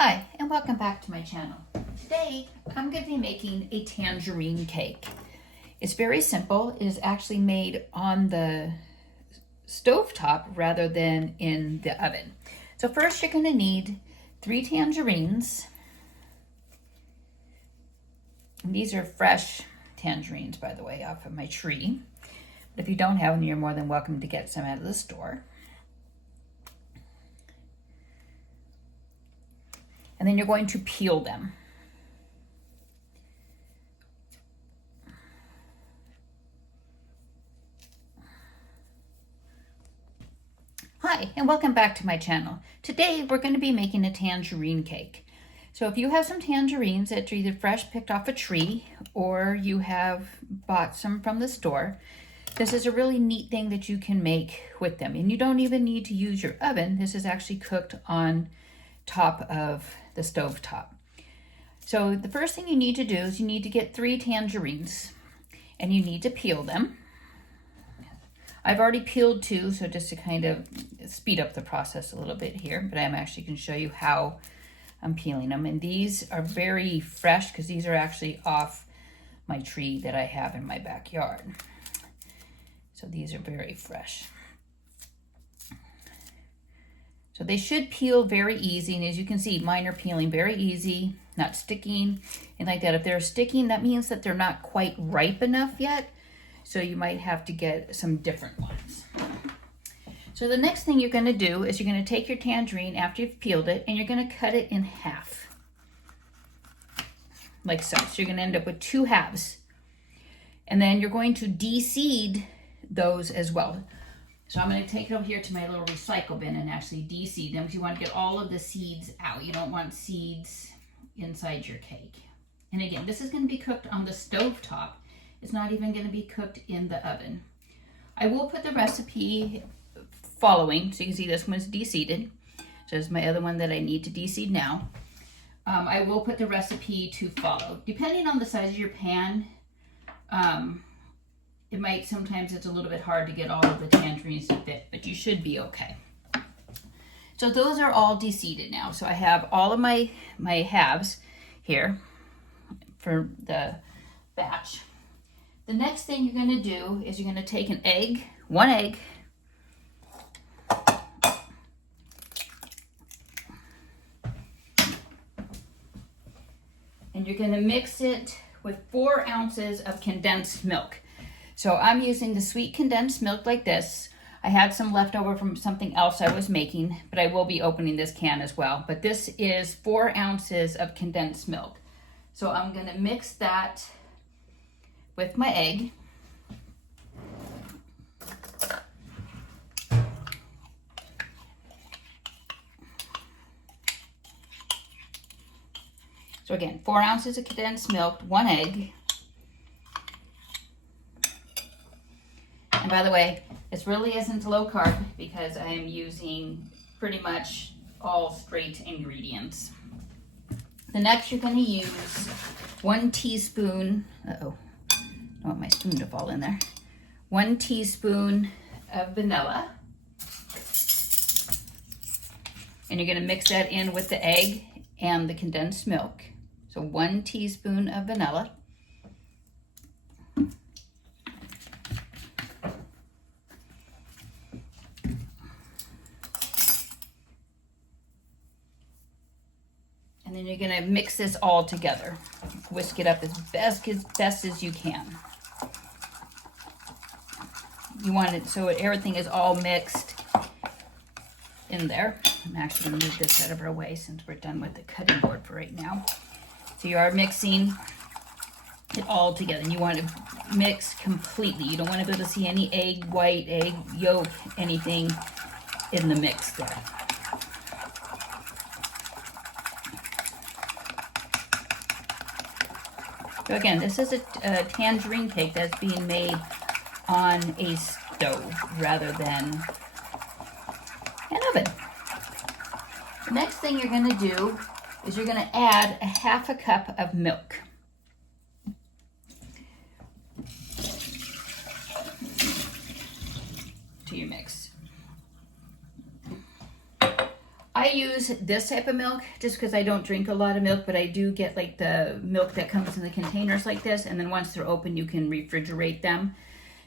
Hi, and welcome back to my channel. Today, I'm going to be making a tangerine cake. It's very simple. It is actually made on the stovetop rather than in the oven. So first you're going to need 3 tangerines. And these are fresh tangerines, by the way, off of my tree. But if you don't have them, you're more than welcome to get some out of the store. And then you're going to peel them. Hi, and welcome back to my channel. Today we're going to be making a tangerine cake. So if you have some tangerines that are either fresh picked off a tree or you have bought some from the store, this is a really neat thing that you can make with them. And you don't even need to use your oven. This is actually cooked on top of the stove top. So the first thing you need to do is you need to get 3 tangerines and you need to peel them. I've already peeled 2, so just to kind of speed up the process a little bit here, but I'm actually going to show you how I'm peeling them. And these are very fresh because these are actually off my tree that I have in my backyard. So these are very fresh. So they should peel very easy, and as you can see, mine are peeling very easy, not sticking, and like that. If they're sticking, that means that they're not quite ripe enough yet, so you might have to get some different ones. So the next thing you're going to do is you're going to take your tangerine after you've peeled it, and you're going to cut it in half, like so. So you're going to end up with 2 halves, and then you're going to de-seed those as well. So I'm going to take it over here to my little recycle bin and actually de-seed them because you want to get all of the seeds out. You don't want seeds inside your cake. And again, this is going to be cooked on the stove top. It's not even going to be cooked in the oven. I will put the recipe following, so you can see this one's de-seeded. So this is my other one that I need to de-seed now. I will put the recipe to follow. Depending on the size of your pan, it might, sometimes it's a little bit hard to get all of the tangerines to fit, but you should be okay. So those are all de-seeded now. So I have all of my halves here for the batch. The next thing you're going to do is you're going to take an egg, 1 egg, and you're going to mix it with 4 ounces of condensed milk. So I'm using the sweet condensed milk like this. I had some left over from something else I was making, but I will be opening this can as well. But this is 4 ounces of condensed milk. So I'm going to mix that with my egg. So again, 4 ounces of condensed milk, 1 egg. And by the way, this really isn't low carb because I am using pretty much all straight ingredients. The next you're going to use 1 teaspoon, I don't want my spoon to fall in there, 1 teaspoon of vanilla. And you're going to mix that in with the egg and the condensed milk. So 1 teaspoon of vanilla. And then you're going to mix this all together. Whisk it up as best as you can. You want it so everything is all mixed in there. I'm actually going to move this out of our way since we're done with the cutting board for right now. So you are mixing it all together. And you want to mix completely. You don't want to be able to see any egg white, egg yolk, anything in the mix there. So again, this is a tangerine cake that's being made on a stove rather than an oven. The next thing you're going to do is you're going to add a 1/2 cup of milk. To your mix. I I use this type of milk just because I don't drink a lot of milk, but I do get like the milk that comes in the containers like this, and then once they're open you can refrigerate them.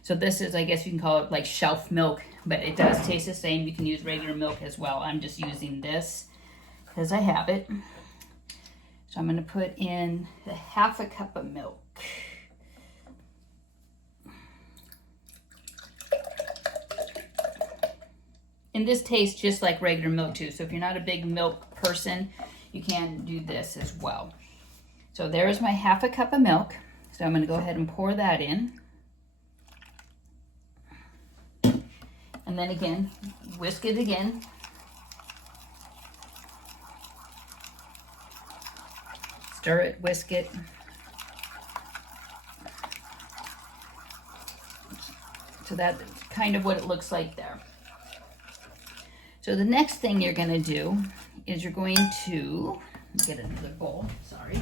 So this is, I guess you can call it like shelf milk, but it does taste the same. You can use regular milk as well. I'm just using this because I have it. So I'm going to put in a half a cup of milk. And this tastes just like regular milk too. So if you're not a big milk person, you can do this as well. So there's my half a cup of milk. So I'm going to go ahead and pour that in. And then again, whisk it again. Stir it, whisk it. So that's kind of what it looks like there. So the next thing you're going to do is you're going to get another bowl, sorry.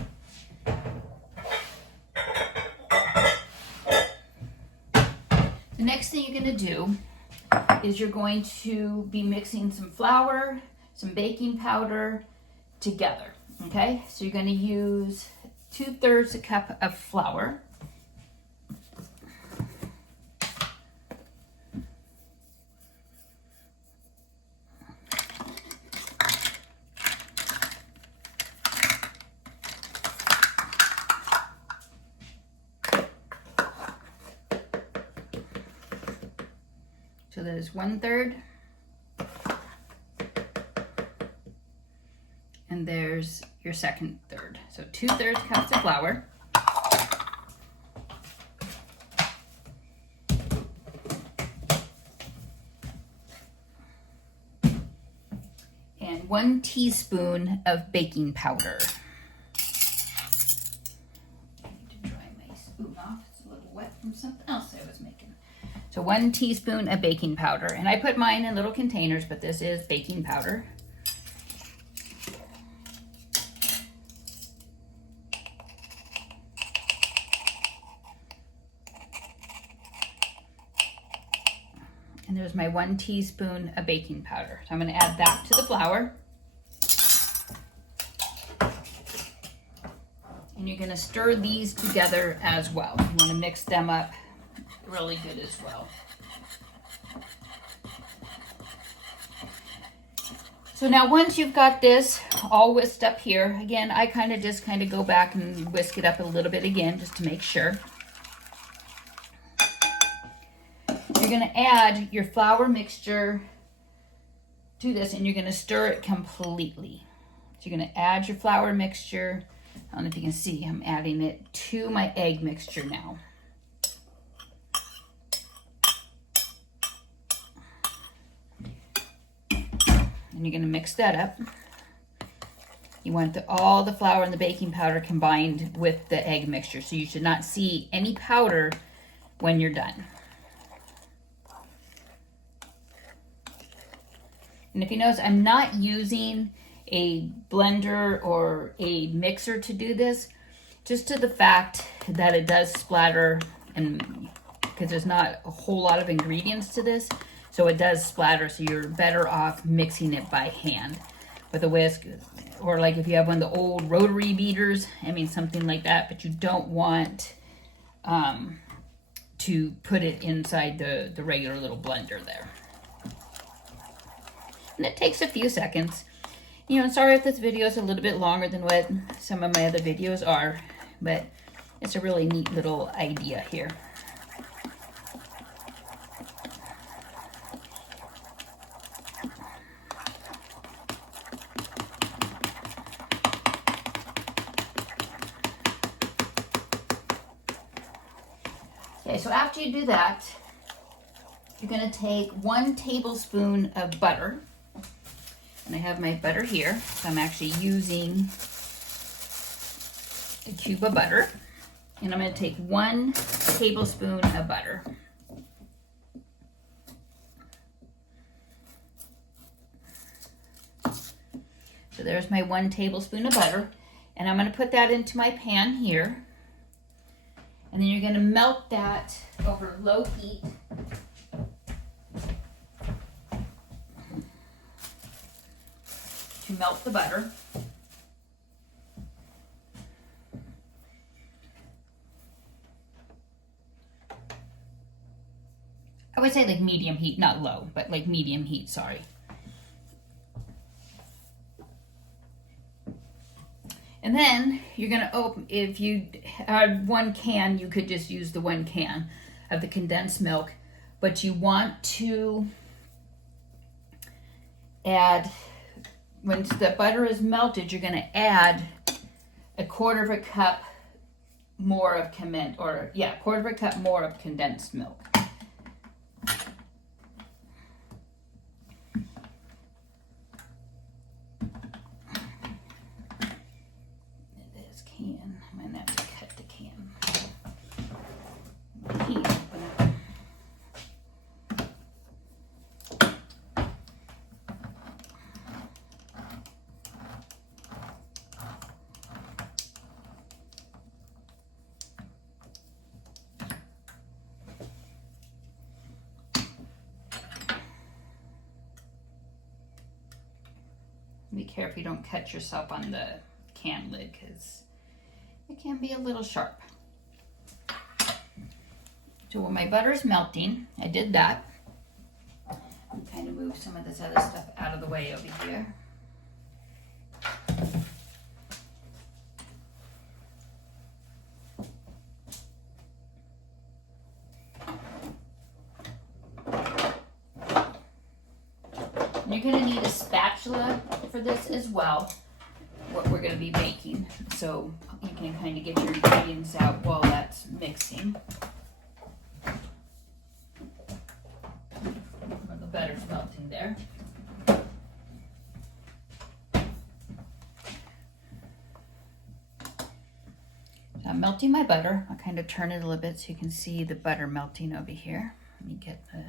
The next thing you're going to do is you're going to be mixing some flour, some baking powder together, okay? So you're going to use 2/3 a cup of flour. So that is 1/3. And there's your second third. So 2/3 cups of flour. And 1 teaspoon of baking powder. I need to dry my spoon off. It's a little wet from something else I was making. So 1 teaspoon of baking powder. And I put mine in little containers, but this is baking powder. And there's my 1 teaspoon of baking powder. So I'm going to add that to the flour. And you're going to stir these together as well. You want to mix them up really good as well. So now once you've got this all whisked up here, again, I just go back and whisk it up a little bit again just to make sure. You're going to add your flour mixture to this and you're going to stir it completely. So you're going to add your flour mixture. I don't know if you can see, I'm adding it to my egg mixture now. And you're going to mix that up. You want all the flour and the baking powder combined with the egg mixture. So you should not see any powder when you're done. And if you notice, I'm not using a blender or a mixer to do this, just to the fact that it does splatter, and because there's not a whole lot of ingredients to this, so it does splatter, so you're better off mixing it by hand with a whisk, or like if you have one of the old rotary beaters, I mean something like that, but you don't want to put it inside the regular little blender there. And it takes a few seconds. You know, sorry if this video is a little bit longer than what some of my other videos are, but it's a really neat little idea here. Okay, so after you do that, you're going to take 1 tablespoon of butter. And I have my butter here. So I'm actually using a cube of butter. And I'm going to take 1 tablespoon of butter. So there's my 1 tablespoon of butter. And I'm going to put that into my pan here. And then you're going to melt that over low heat. to melt the butter. I would say like medium heat, not low, but like medium heat, sorry. And then you're gonna open, if you had 1 can, you could just use the 1 can of the condensed milk, but you want to add, once the butter is melted, you're gonna add a 1/4 cup more of quarter of a cup more of condensed milk. This can, I'm gonna have to cut the can. Be careful you don't cut yourself on the can lid because it can be a little sharp. So when my butter is melting, I did that. I'm kind of move some of this other stuff out of the way over here. You're going to need a spatula for this as well, what we're going to be making. So you can kind of get your ingredients out while that's mixing. While the butter's melting there. So I'm melting my butter. I'll kind of turn it a little bit so you can see the butter melting over here. Let me get the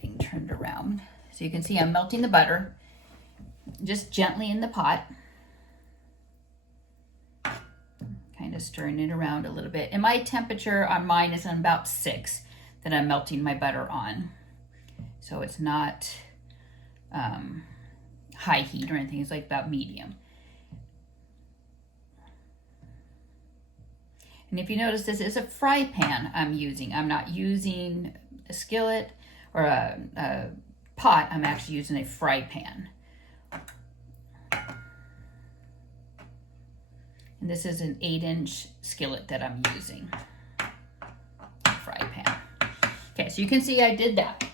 thing turned around. So you can see I'm melting the butter just gently in the pot. Kind of stirring it around a little bit. And my temperature on mine is on about 6 that I'm melting my butter on. So it's not high heat or anything. It's like about medium. And if you notice, this is a fry pan I'm using. I'm not using a skillet or a pot. I'm actually using a fry pan. And this is an 8-inch skillet that I'm using. Fry pan. Okay, so you can see I did that.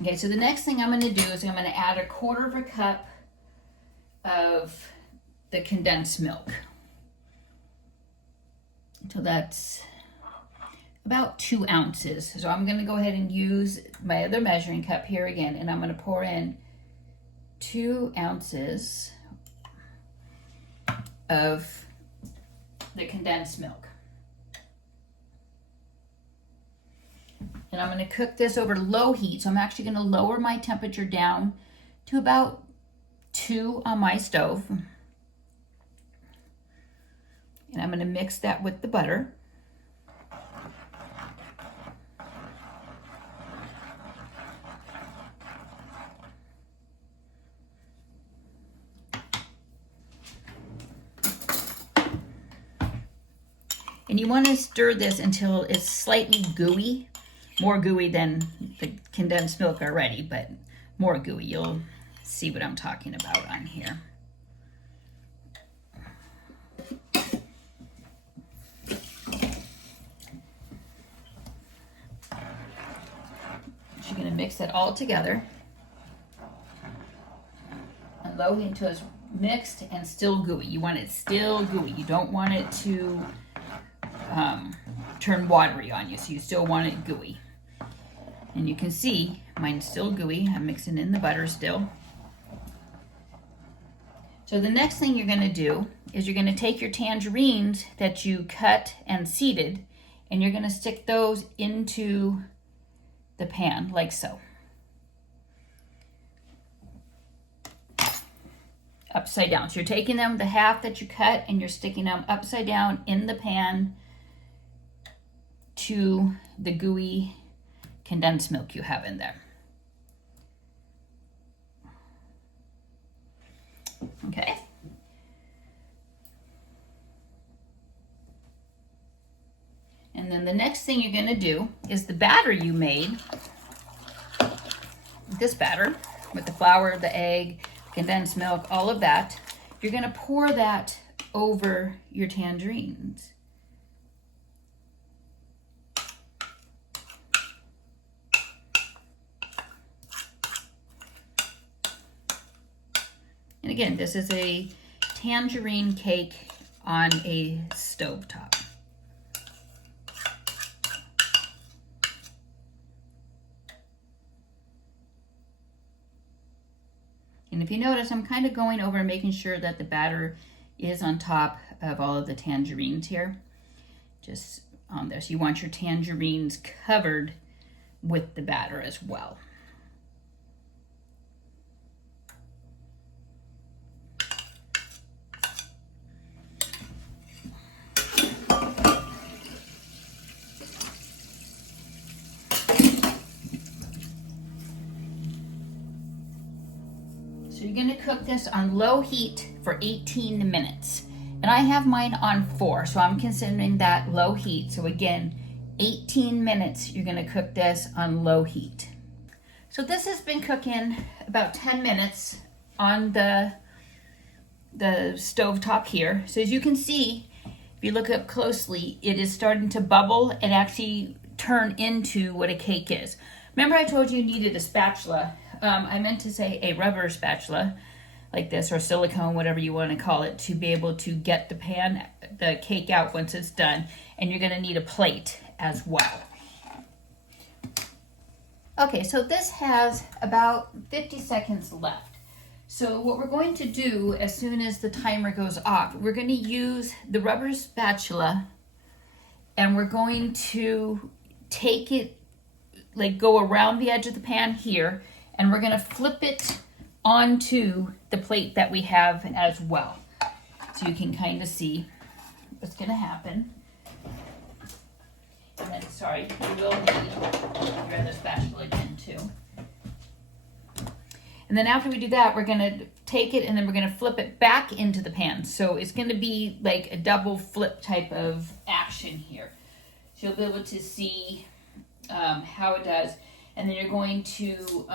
Okay, so the next thing I'm going to do is I'm going to add a 1/4 cup of the condensed milk. So that's about 2 ounces. So I'm going to go ahead and use my other measuring cup here again, and I'm going to pour in 2 ounces of the condensed milk. And I'm going to cook this over low heat. So I'm actually going to lower my temperature down to about 2 on my stove. And I'm going to mix that with the butter. And you want to stir this until it's slightly gooey, more gooey than the condensed milk already, but more gooey. You'll see what I'm talking about on here. You're going to mix that all together and low heat until it's mixed and still gooey. You want it still gooey. You don't want it to turn watery on you, so you still want it gooey. And you can see mine's still gooey. I'm mixing in the butter still. So the next thing you're going to do is you're going to take your tangerines that you cut and seeded, and you're going to stick those into the pan like so. Upside down. So you're taking them, the half that you cut, and you're sticking them upside down in the pan to the gooey condensed milk you have in there. Okay. And then the next thing you're gonna do is the batter you made, this batter with the flour, the egg, condensed milk, all of that, you're gonna pour that over your tangerines. And again, this is a tangerine cake on a stovetop. And if you notice, I'm kind of going over and making sure that the batter is on top of all of the tangerines here. Just on there. So you want your tangerines covered with the batter as well. So you're gonna cook this on low heat for 18 minutes. And I have mine on 4, so I'm considering that low heat. So again, 18 minutes you're gonna cook this on low heat. So this has been cooking about 10 minutes on the stove top here. So as you can see, if you look up closely, it is starting to bubble and actually turn into what a cake is. Remember I told you needed a spatula. I meant to say a rubber spatula like this, or silicone, whatever you want to call it, to be able to get the cake out once it's done. And you're going to need a plate as well. Okay, so this has about 50 seconds left. So what we're going to do as soon as the timer goes off, we're going to use the rubber spatula and we're going to take it, like go around the edge of the pan here, and we're gonna flip it onto the plate that we have as well. So you can kind of see what's gonna happen. And then, sorry, you will need your other spatula again too. And then after we do that, we're gonna take it and then we're gonna flip it back into the pan. So it's gonna be like a double flip type of action here. So you'll be able to see how it does. And then you're going to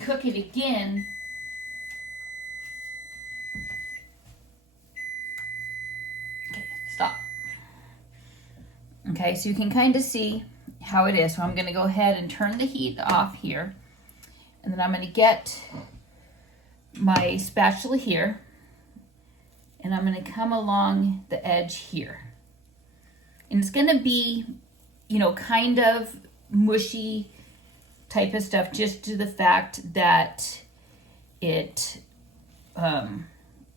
cook it again. Okay, stop. Okay, so you can kind of see how it is. So I'm going to go ahead and turn the heat off here. And then I'm going to get my spatula here. And I'm going to come along the edge here. And it's going to be, you know, kind of mushy type of stuff, just to the fact that it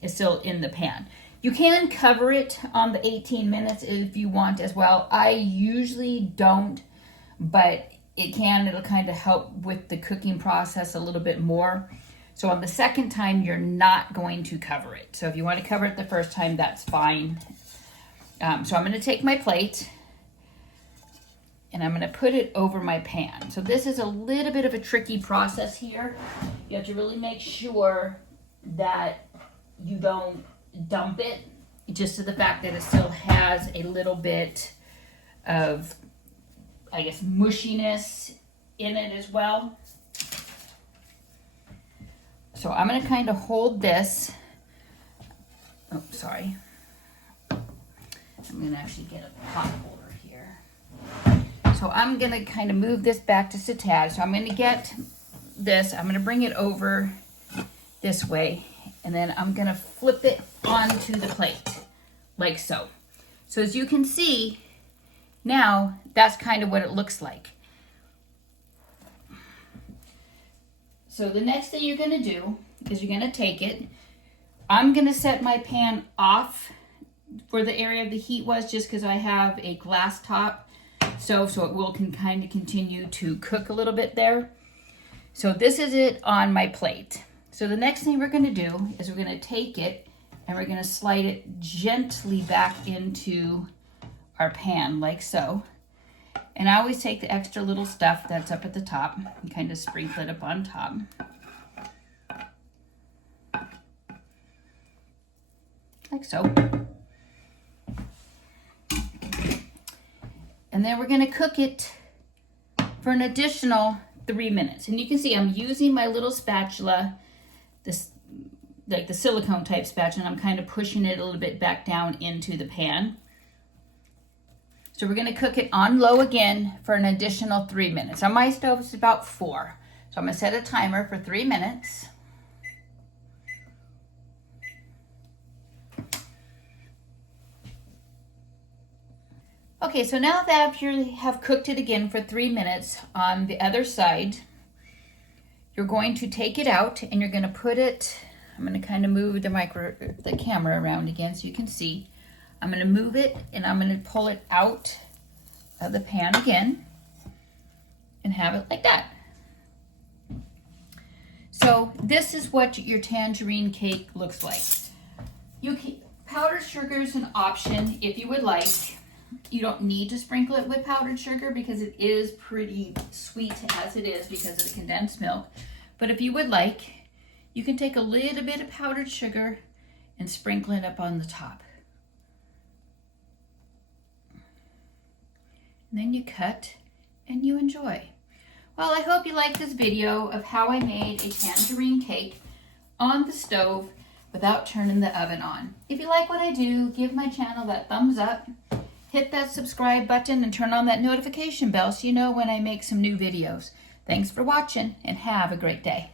is still in the pan. You can cover it on the 18 minutes if you want as well. I usually don't, but it'll kind of help with the cooking process a little bit more. So on the second time, you're not going to cover it. So if you want to cover it the first time, that's fine. So I'm going to take my plate and I'm going to put it over my pan. So this is a little bit of a tricky process here. You have to really make sure that you don't dump it, just to the fact that it still has a little bit of, I guess, mushiness in it as well. So I'm going to kind of hold this. Oh, sorry. I'm going to actually get a pot holder here. So I'm going to kind of move this back just a tad. So I'm going to get this, I'm going to bring it over this way, and then I'm going to flip it onto the plate, like so. So as you can see, now that's kind of what it looks like. So the next thing you're going to do is you're going to take it. I'm going to set my pan off for the area of the heat was, just because I have a glass top stove, so it will kind of continue to cook a little bit there. So this is it on my plate. So the next thing we're going to do is we're going to take it and we're going to slide it gently back into our pan, like so. And I always take the extra little stuff that's up at the top and kind of sprinkle it up on top. like so. And then we're going to cook it for an additional 3 minutes. And you can see I'm using my little spatula, this like the silicone type spatula, and I'm kind of pushing it a little bit back down into the pan. So we're going to cook it on low again for an additional 3 minutes. On my stove it's about 4. So I'm going to set a timer for 3 minutes. Okay, so now that you have cooked it again for 3 minutes on the other side, you're going to take it out and you're going to put it, I'm going to kind of move the camera around again so you can see. I'm going to move it and I'm going to pull it out of the pan again and have it like that. So this is what your tangerine cake looks like. Powdered sugar is an option if you would like. You don't need to sprinkle it with powdered sugar because it is pretty sweet as it is because of the condensed milk. But if you would like, you can take a little bit of powdered sugar and sprinkle it up on the top. And then you cut and you enjoy. Well, I hope you like this video of how I made a tangerine cake on the stove without turning the oven on. If you like what I do, give my channel that thumbs up. Hit that subscribe button and turn on that notification bell so you know when I make some new videos. Thanks for watching and have a great day.